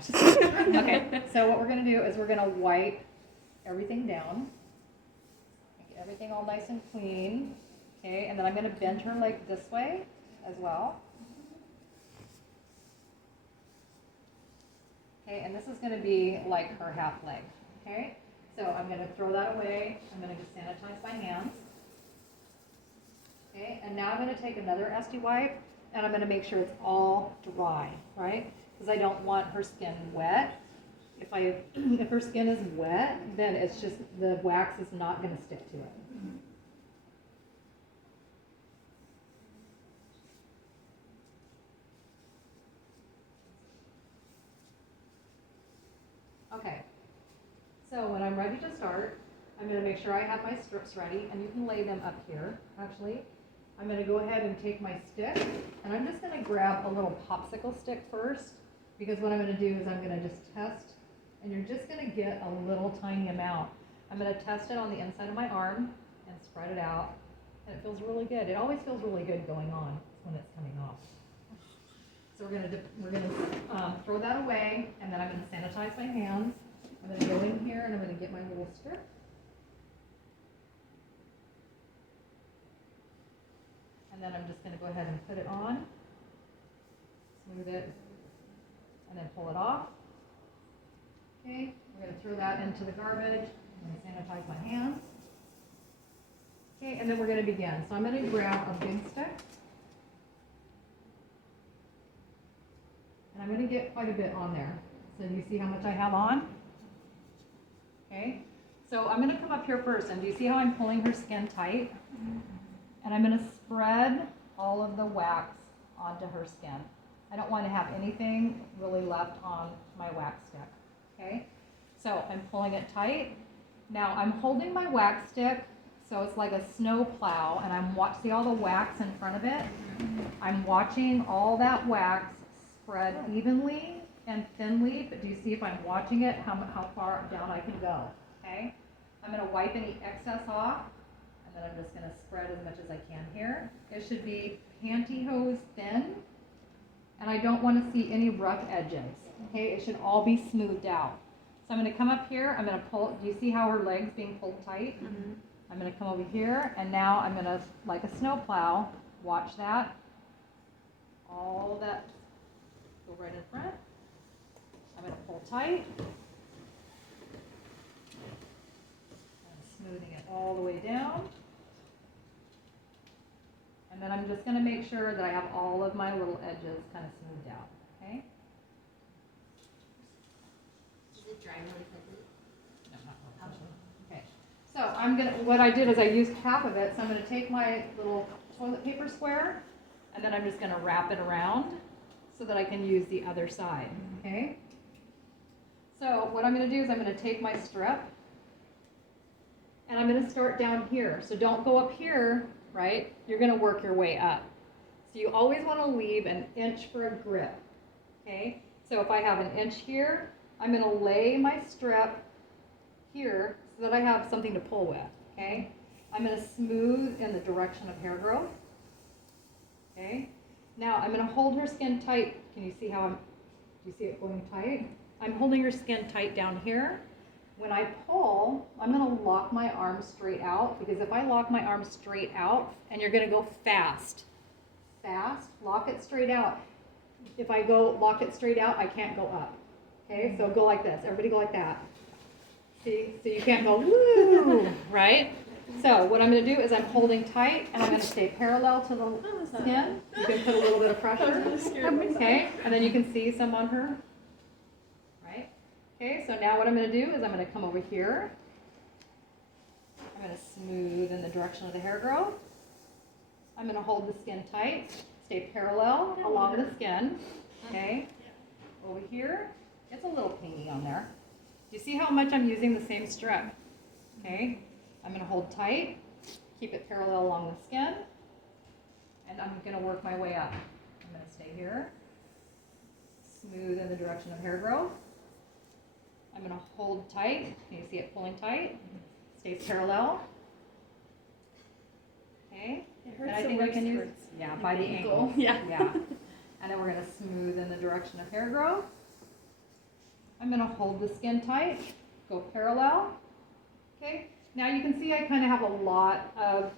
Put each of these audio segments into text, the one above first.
Okay, so what we're gonna do is we're gonna wipe everything down. Make everything all nice and clean. Okay, and then I'm gonna bend her leg this way as well. Okay, and this is gonna be like her half leg. Okay, so I'm gonna throw that away. I'm gonna just sanitize my hands. Okay, and now I'm gonna take another SD wipe and I'm gonna make sure it's all dry, right? Because I don't want her skin wet. If her skin is wet, then it's just, the wax is not gonna stick to it. Okay, so when I'm ready to start, I'm gonna make sure I have my strips ready, and you can lay them up here, actually. I'm gonna go ahead and take my stick, and I'm just gonna grab a little popsicle stick first, because what I'm gonna do is I'm gonna just test, and you're just gonna get a little tiny amount. I'm gonna test it on the inside of my arm and spread it out, and it feels really good. It always feels really good going on when it's coming off. So we're gonna throw that away, and then I'm gonna sanitize my hands. I'm gonna go in here and I'm gonna get my little strip. And then I'm just gonna go ahead and put it on, smooth it, and then pull it off. Okay, we're gonna throw that into the garbage. I'm gonna sanitize my hands. Okay, and then we're gonna begin. So I'm gonna grab a big stick. And I'm going to get quite a bit on there. So do you see how much I have on? Okay. So I'm going to come up here first, and do you see how I'm pulling her skin tight? And I'm going to spread all of the wax onto her skin. I don't want to have anything really left on my wax stick. Okay. So I'm pulling it tight. Now I'm holding my wax stick so it's like a snow plow, and see all the wax in front of it? I'm watching all that wax spread evenly and thinly, but do you see if I'm watching it, how far down I can go, okay? I'm gonna wipe any excess off, and then I'm just gonna spread as much as I can here. It should be pantyhose thin, and I don't wanna see any rough edges, okay? It should all be smoothed out. So I'm gonna come up here, I'm gonna pull, do you see how her leg's being pulled tight? Mm-hmm. I'm gonna come over here, and now I'm gonna, like a snow plow, watch that. All that go right in front. I'm going to pull tight. And smoothing it all the way down. And then I'm just going to make sure that I have all of my little edges kind of smoothed out. Okay? Does it dry really quickly? No, not really quickly. Okay. So what I did is I used half of it, so I'm going to take my little toilet paper square, and then I'm just going to wrap it around so that I can use the other side, okay? So what I'm gonna do is I'm gonna take my strip, and I'm gonna start down here. So don't go up here, right? You're gonna work your way up. So you always wanna leave an inch for a grip, okay? So if I have an inch here, I'm gonna lay my strip here so that I have something to pull with, okay? I'm gonna smooth in the direction of hair growth, okay? Now I'm going to hold her skin tight. Can you see do you see it going tight? I'm holding her skin tight down here. When I pull, I'm going to lock my arm straight out, because if I lock my arm straight out, and you're going to go fast, lock it straight out. If I go lock it straight out, I can't go up. Okay, so go like this. Everybody go like that. See, so you can't go woo, right? So what I'm going to do is I'm holding tight, and I'm going to stay parallel to the skin. You can put a little bit of pressure, okay? And then you can see some on her, right? Okay, so now what I'm going to do is I'm going to come over here. I'm going to smooth in the direction of the hair growth. I'm going to hold the skin tight, stay parallel along the skin, okay? Over here, it's a little painty on there. You see how much I'm using the same strip, okay? I'm going to hold tight, keep it parallel along the skin, and I'm going to work my way up. I'm going to stay here, smooth in the direction of hair growth. I'm going to hold tight. Can you see it pulling tight? Stays parallel. Okay. It hurts and I the think I can use, worst yeah, by the ankle. Yeah. Yeah. And then we're going to smooth in the direction of hair growth. hold the skin tight, go parallel. Okay, now you can see I kind of have a lot of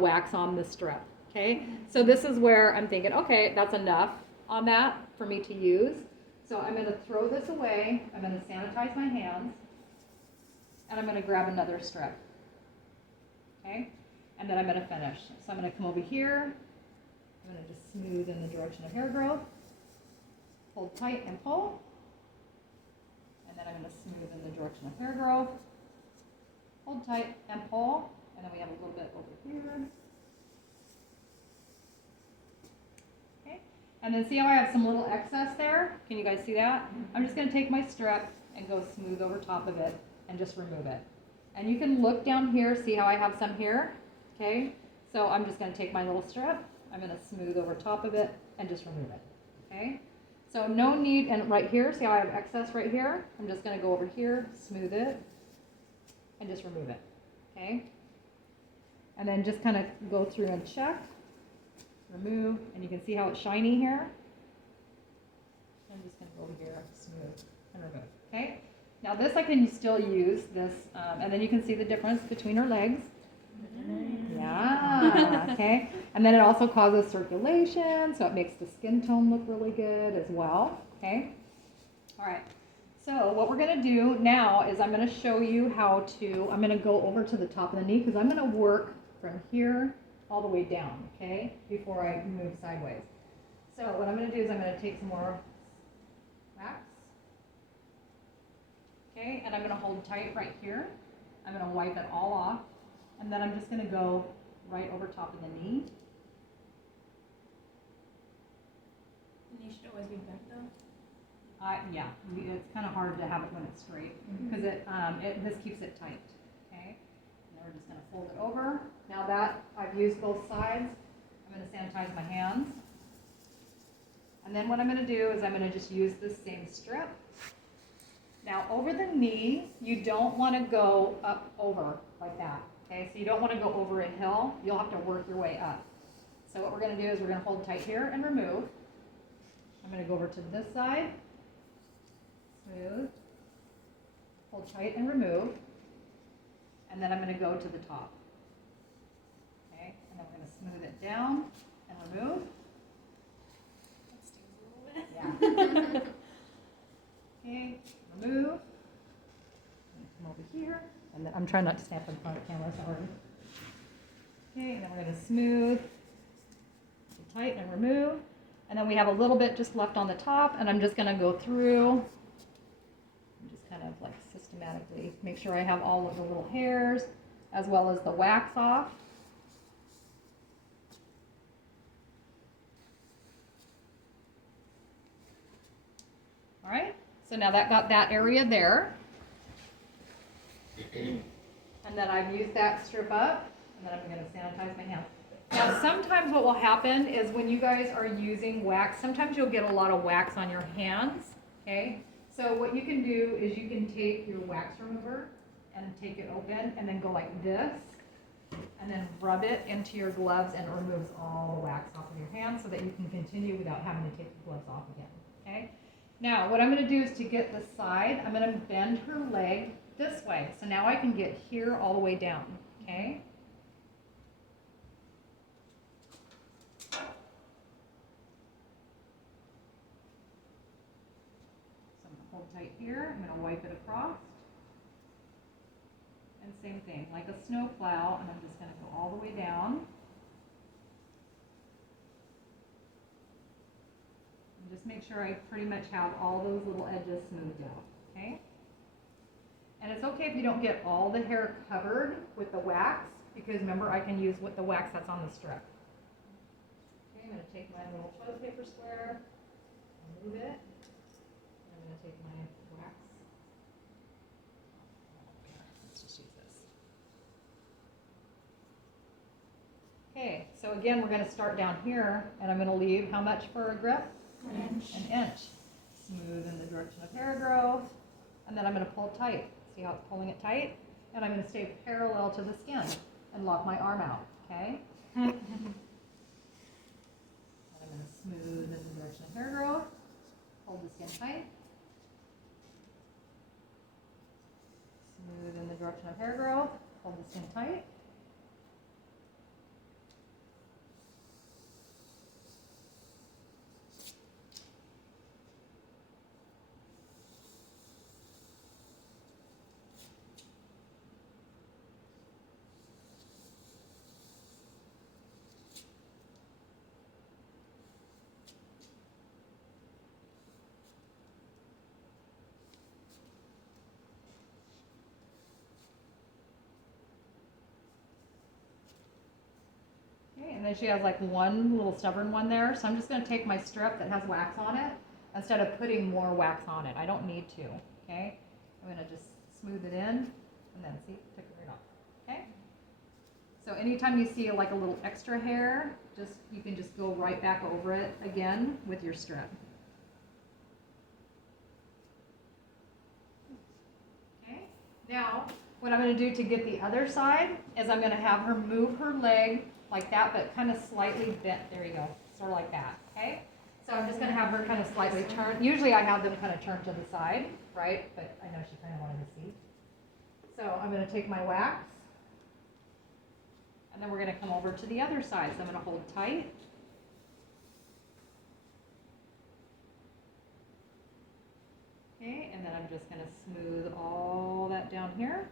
wax on this strip. Okay, so this is where I'm thinking, okay, that's enough on that for me to use. So I'm going to throw this away. I'm going to sanitize my hands, and I'm going to grab another strip. Okay, and then I'm going to finish. So I'm going to come over here. I'm going to just smooth in the direction of hair growth. Hold tight and pull. And then I'm going to smooth in the direction of hair growth. Hold tight and pull. And then we have a little bit over here. Okay. And then see how I have some little excess there? Can you guys see that? I'm just going to take my strip and go smooth over top of it and just remove it. And you can look down here, see how I have some here? Okay. So I'm just going to take my little strip. I'm going to smooth over top of it and just remove it. Okay. So no need, and right here, see how I have excess right here? I'm just going to go over here, smooth it, and just remove it. Okay. And then just kind of go through and check, remove, and you can see how it's shiny here. I'm just going to go over here, smooth, and remove. Okay. Now this I can still use this, and then you can see the difference between her legs. Yeah, okay. And then it also causes circulation, so it makes the skin tone look really good as well, okay? All right, so what we're gonna do now is I'm gonna show you I'm gonna go over to the top of the knee because I'm gonna work from here all the way down, okay? Before I move sideways. So what I'm gonna do is I'm gonna take some more wax, okay? And I'm gonna hold tight right here. I'm gonna wipe it all off. And then I'm just going to go right over top of the knee. The knee should always be bent though. Yeah, it's kind of hard to have it when it's straight because this keeps it tight. Okay, and we're just going to fold it over. Now that I've used both sides, I'm going to sanitize my hands. And then what I'm going to do is I'm going to just use this same strip. Now over the knee, you don't want to go up over like that. Okay, so you don't want to go over a hill. You'll have to work your way up. So what we're going to do is we're going to hold tight here and remove. I'm going to go over to this side. Smooth. Hold tight and remove. And then I'm going to go to the top. Okay, and then we're going to smooth it down and remove. That stings a little bit. Yeah. Okay, remove. Come over here. And then I'm trying not to snap in front of the camera, sorry. Okay, and then we're going to smooth, tighten and remove. And then we have a little bit just left on the top, and I'm just going to go through and just kind of like systematically make sure I have all of the little hairs as well as the wax off. All right, so now that got that area there. And then I've used that strip up, and then I'm going to sanitize my hands. Now sometimes what will happen is when you guys are using wax, sometimes you'll get a lot of wax on your hands, okay? So what you can do is you can take your wax remover and take it open and then go like this, and then rub it into your gloves, and it removes all the wax off of your hands so that you can continue without having to take the gloves off again, okay? Now what I'm going to do is to get the side, I'm going to bend her leg this way. So now I can get here all the way down, okay? So I'm going to hold tight here. I'm going to wipe it across. And same thing, like a snow plow, and I'm just going to go all the way down. And just make sure I pretty much have all those little edges smoothed out, okay? And it's okay if you don't get all the hair covered with the wax, because remember I can use the wax that's on the strip. Okay, I'm going to take my little toilet paper square, move it, and I'm going to take my wax. Let's just use this. Okay, so again we're going to start down here, and I'm going to leave how much for a grip? An inch. An inch. Smooth in the direction of hair growth, and then I'm going to pull tight. See how it's pulling it tight? And I'm going to stay parallel to the skin and lock my arm out, okay? And I'm going to smooth in the direction of hair growth. Hold the skin tight. direction of hair growth. Hold the skin tight. Okay, and then she has like one little stubborn one there, so I'm just going to take my strip that has wax on it instead of putting more wax on it. I don't need to, okay? I'm going to just smooth it in and then see, took it right off, okay? So anytime you see like a little extra hair, you can just go right back over it again with your strip. Okay, now what I'm going to do to get the other side is I'm going to have her move her leg like that, but kind of slightly bent. There you go, sort of like that, okay? So I'm just going to have her kind of slightly turn. Usually I have them kind of turn to the side, right? But I know she kind of wanted to see. So I'm going to take my wax, and then we're going to come over to the other side. So I'm going to hold tight. Okay, and then I'm just going to smooth all that down here.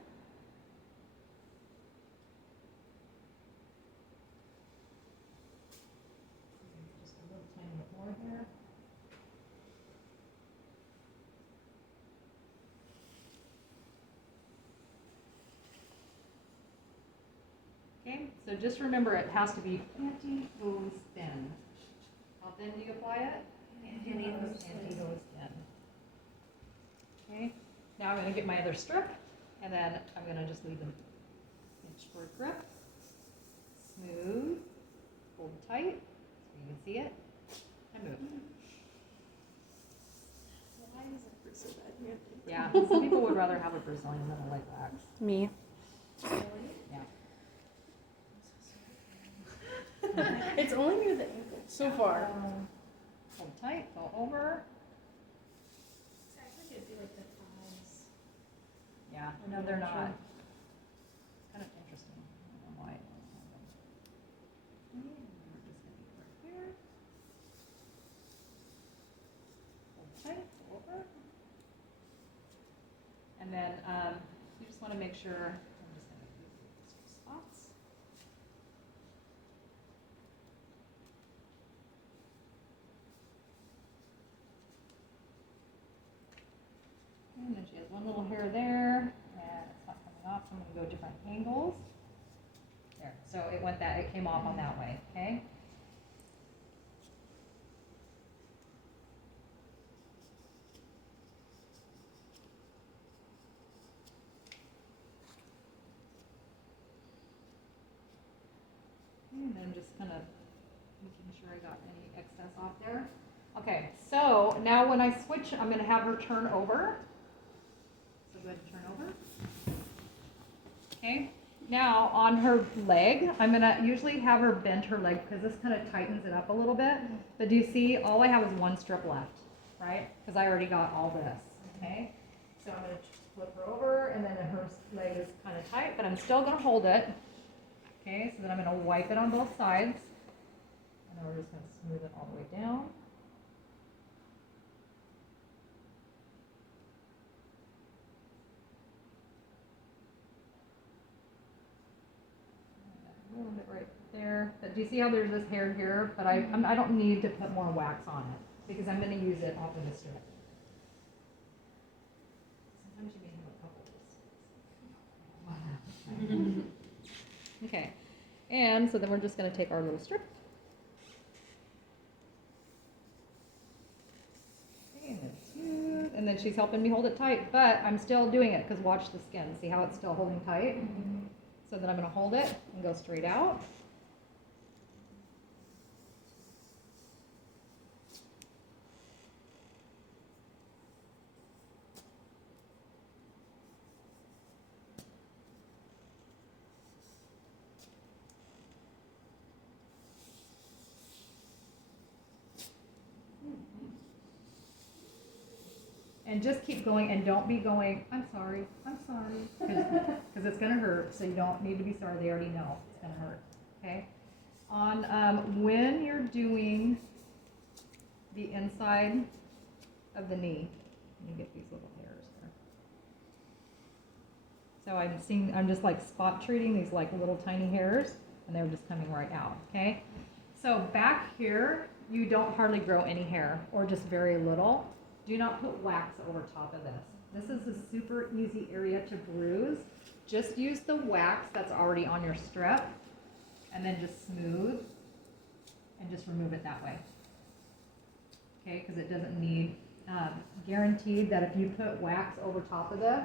Just a little tiny bit more here. Okay, so just remember it has to be pantyhose thin. How thin do you apply it? Pantyhose thin. Okay, now I'm going to get my other strip, and then I'm going to just leave an inch for a grip. Smooth, hold tight, so you can see it, and move. Why is it hurt so bad? Yeah, some people would rather have a Brazilian than a light wax. Me. Yeah. It's only near the ankle so far. Hold tight, go over. So I think it'd be like the thighs. Yeah, no, they're not. Kind of interesting. I don't know why. We're just going to go right here. Hold tight, go over. And then you just want to make sure, I'm just going to do extra spots. And then she has one little hair there, and it's not coming off, so I'm going to go different angles. There, so it came off on that way, okay? And then just kind of making sure I got any excess off there. Okay, so now when I switch, I'm going to have her turn over. So go ahead and turn over. Okay, now on her leg, I'm going to usually have her bend her leg because this kind of tightens it up a little bit. But do you see, all I have is one strip left, right? Because I already got all this, okay? So I'm going to flip her over, and then her leg is kind of tight, but I'm still going to hold it. Okay, so then I'm going to wipe it on both sides. And then we're just going to smooth it all the way down. A little bit right there. But do you see how there's this hair here? But I don't need to put more wax on it because I'm going to use it off of the strip. Sometimes you may have a couple of these. Okay, and so then we're just going to take our little strip. Okay, and then smooth, and then she's helping me hold it tight, but I'm still doing it because watch the skin. See how it's still holding tight? So then I'm going to hold it and go straight out. And just keep going and don't be going, I'm sorry, because it's gonna hurt, so you don't need to be sorry, they already know it's gonna hurt, okay? On, when you're doing the inside of the knee, let me get these little hairs here. So I'm just like spot treating these like little tiny hairs, and they're just coming right out, okay? So back here, you don't hardly grow any hair, or just very little. Do not put wax over top of this. This is a super easy area to bruise. Just use the wax that's already on your strip, and then just smooth, and just remove it that way. Okay, because it doesn't need, guaranteed that if you put wax over top of this,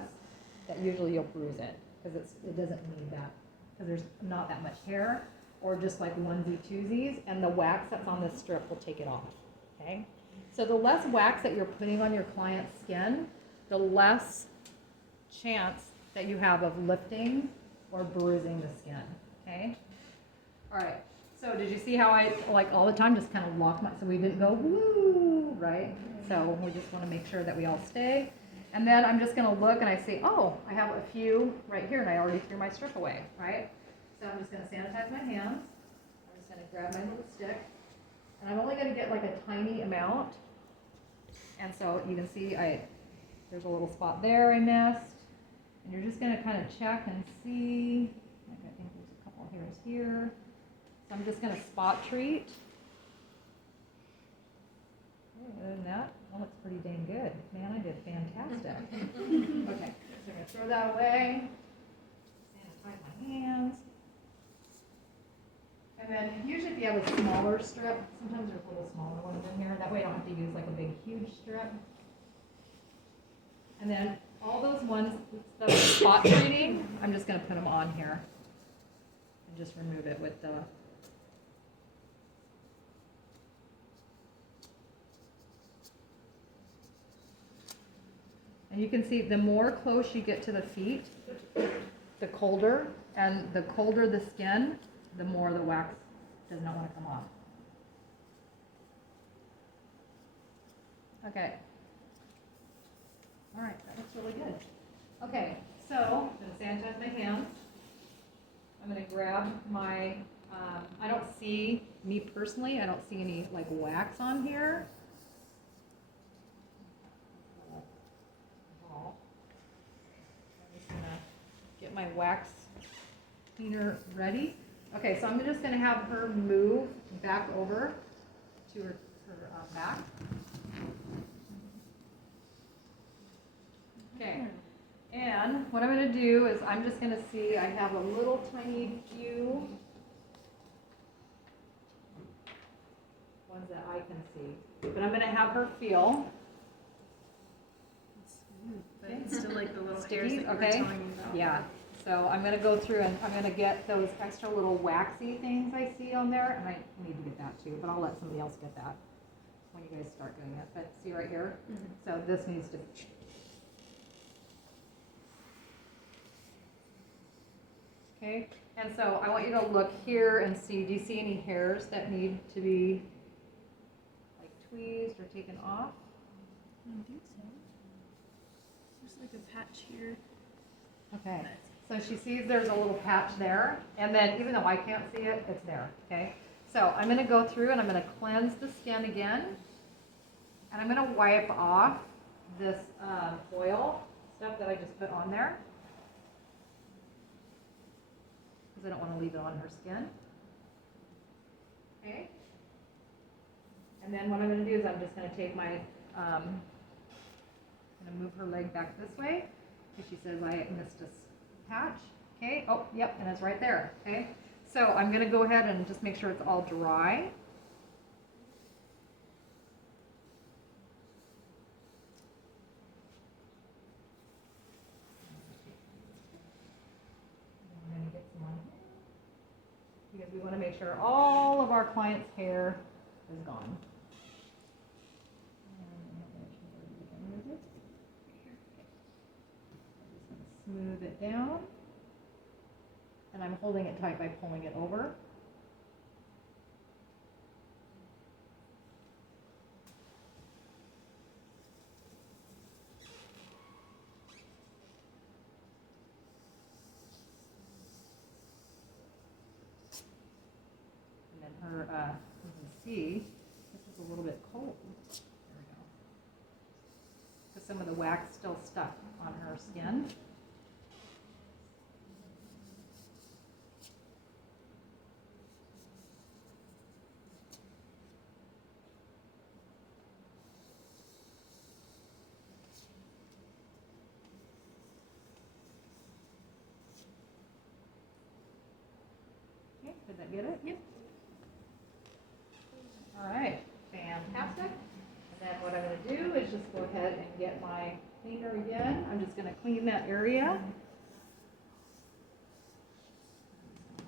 that usually you'll bruise it, because it doesn't need that, because there's not that much hair, or just like onesie twosies, and the wax that's on this strip will take it off, okay? So the less wax that you're putting on your client's skin, the less chance that you have of lifting or bruising the skin, okay? All right, so did you see how I, like all the time, just kind of lock so we didn't go woo, right? So we just want to make sure that we all stay. And then I'm just gonna look and I see, oh, I have a few right here and I already threw my strip away, right? So I'm just gonna sanitize my hands. I'm just gonna grab my little stick. And I'm only gonna get like a tiny amount. And so you can see there's a little spot there I missed. And you're just gonna kind of check and see. Like I think there's a couple hairs here. So I'm just gonna spot treat. Other than that, that looks pretty dang good. Man, I did fantastic. Okay, so I'm gonna throw that away. Sanitize my hands. And then usually if you have a smaller strip, sometimes there's little smaller ones in here. That way I don't have to use like a big, huge strip. And then all those ones that are spot treating, I'm just gonna put them on here. And just remove it with the and you can see the more close you get to the feet, the colder, and the colder the skin, the more the wax does not want to come off. Okay. All right, that looks really good. Okay, so I'm going to sanitize my hands. I'm going to grab my, I don't see, me personally, I don't see any like wax on here. Get my wax cleaner ready. Okay, so I'm just going to have her move back over to her back. Okay, and what I'm going to do is I'm just going to see, I have a little tiny few ones that I can see, but I'm going to have her feel. But it's still like the little Sticky, hairs that you were okay. telling me about. Yeah, so I'm gonna go through and I'm gonna get those extra little waxy things I see on there, and I need to get that too, but I'll let somebody else get that when you guys start doing it. But see right here? Mm-hmm. So this needs to. Okay, and so I want you to look here and see, do you see any hairs that need to be like tweezed or taken off? I don't think so. There's like a patch here. Okay, so she sees there's a little patch there, and then even though I can't see it, it's there, okay? So I'm gonna go through and I'm gonna cleanse the skin again, and I'm gonna wipe off this oil stuff that I just put on there, because I don't wanna leave it on her skin, okay? And then what I'm gonna do is I'm just gonna take my, I'm gonna move her leg back this way. She says I missed a patch. Okay. Oh, yep, and it's right there. Okay. So I'm going to go ahead and just make sure it's all dry. I'm going to get some on here because we want to make sure all of our client's hair is gone. Smooth it down, and I'm holding it tight by pulling it over. see, this is a little bit cold. There we go. Because some of the wax still stuck on her skin. Okay, did that get it? Yep. All right, fantastic. And then what I'm going to do is just go ahead and get my cleaner again. I'm just going to clean that area.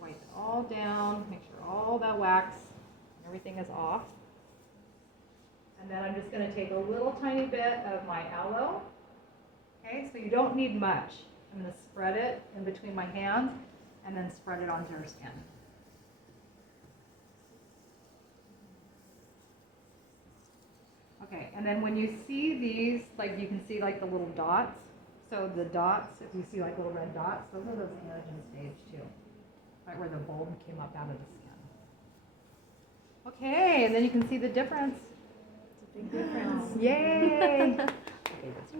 Wipe it all down, make sure all that wax and everything is off. And then I'm just going to take a little tiny bit of my aloe. Okay, so you don't need much. I'm going to spread it in between my hands and then spread it onto her skin. Okay, and then when you see these, like you can see like the little dots. So the dots, if you see like little red dots, those are those anagen stage too. Right where the bulb came up out of the skin. Okay, and then you can see the difference. It's a big difference. Yay! Okay, that's